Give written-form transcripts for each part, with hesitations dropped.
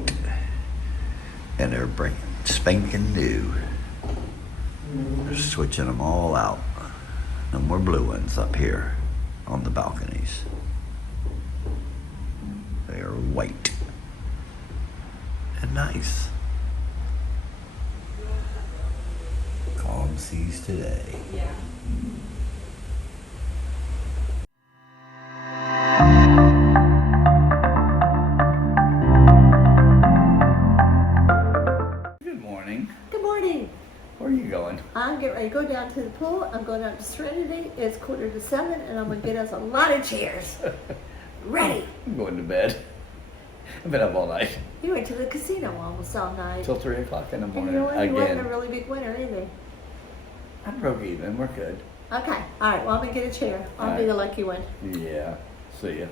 white. And they're spanking new. They're switching them all out. No more blue ones up here on the balconies. They are white and nice. Calm seas today. Yeah. Good morning. Good morning. Where are you going? I'm getting ready to go down to the pool. I'm going out to Serenity. It's 6:45, and I'm going to get us a lot of chairs. Ready. I'm going to bed. I've been up all night. You went to the casino almost all night. Till 3 o'clock in the And morning. you know what? You wasn't a Again. really big winner either. I broke even. We're good. Okay. All right. Well, I'm going to get a chair. I'll be the lucky one. Yeah. See ya.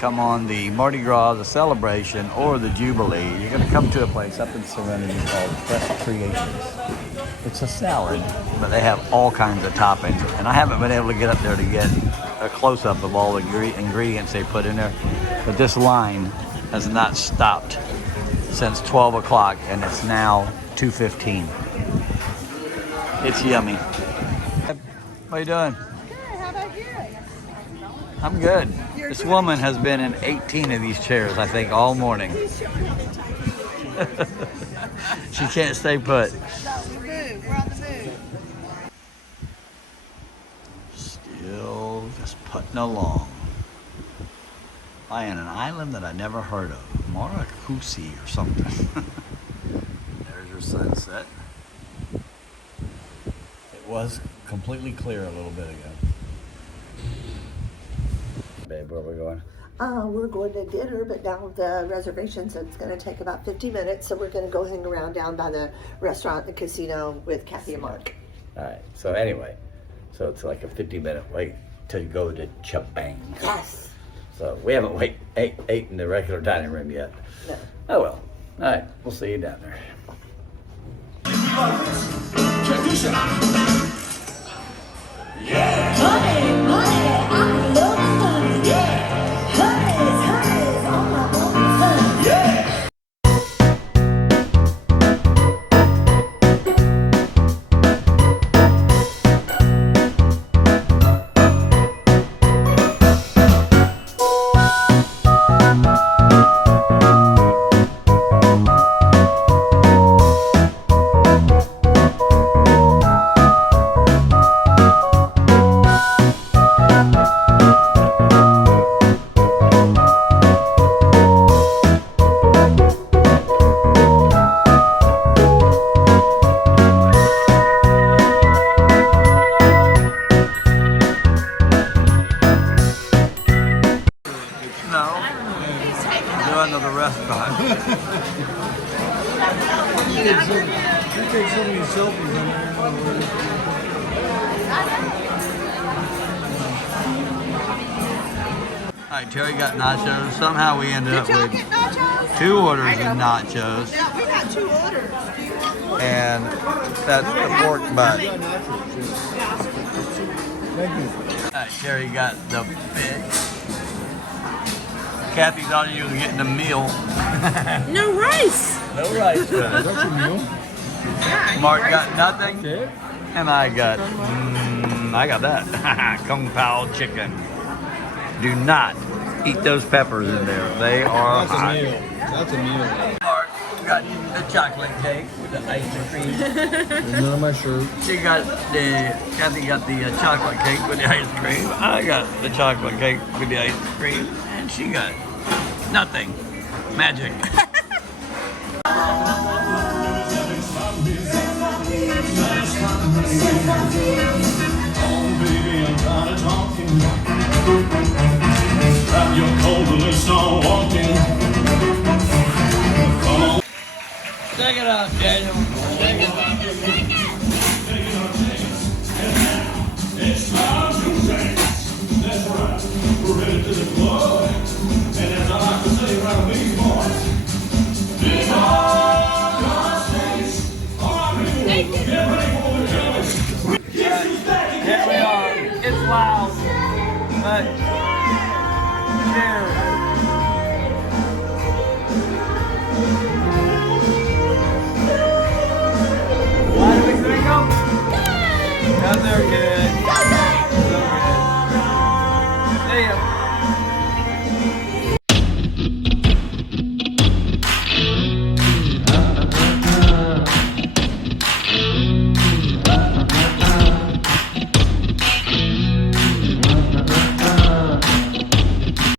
Come on the Mardi Gras, the celebration, or the Jubilee, you're going to come to a place up in Serenity called Fresh Creations. It's a salad, but they have all kinds of toppings, and I haven't been able to get up there to get a close-up of all the ingredients they put in there, but this line has not stopped since 12 o'clock, and it's now 2:15. It's yummy. What are you doing? Good. How about you? I'm good. This woman has been in 18 of these chairs, I think, all morning. She can't stay put. We're on the move. Still just putting along. Playing an island that I never heard of. Maracusi or something. There's your sunset. It was completely clear a little bit ago. Babe, where are we going? We're going to dinner, but now the reservations, it's going to take about 50 minutes, so we're going to go hang around down by the restaurant, the casino with Kathy and Mark. All right. So anyway, so it's like a 50-minute wait to go to Chibang. Yes. So we haven't ate in the regular dining room yet. No. Oh well. All right. We'll see you down there. Tradition. Yeah. Money, I love money. Yeah. Honey's on my own. Yeah. Doing to the restaurant. You take so many selfies on All right, Terry got nachos. Somehow we ended up Did y'all with get nachos? 2 orders of nachos, Yeah, we got 2 orders. Do you want one? and that's the pork butt. Thank you. All right, Terry got the fish. Kathy thought you was getting a meal. No rice. No rice. That's a meal. Yeah, I need Mark rice. got nothing. Okay. And I got that. Kung Pao chicken. Do not eat those peppers in there. They are That's a hot. meal. That's a meal. Mark got the chocolate cake with the ice cream. None of my shirt. Kathy got the chocolate cake with the ice cream. I got the chocolate cake with the ice cream. And she got nothing. Magic. Your coldness start walking. Come on. Check it out, Daniel. Check it out.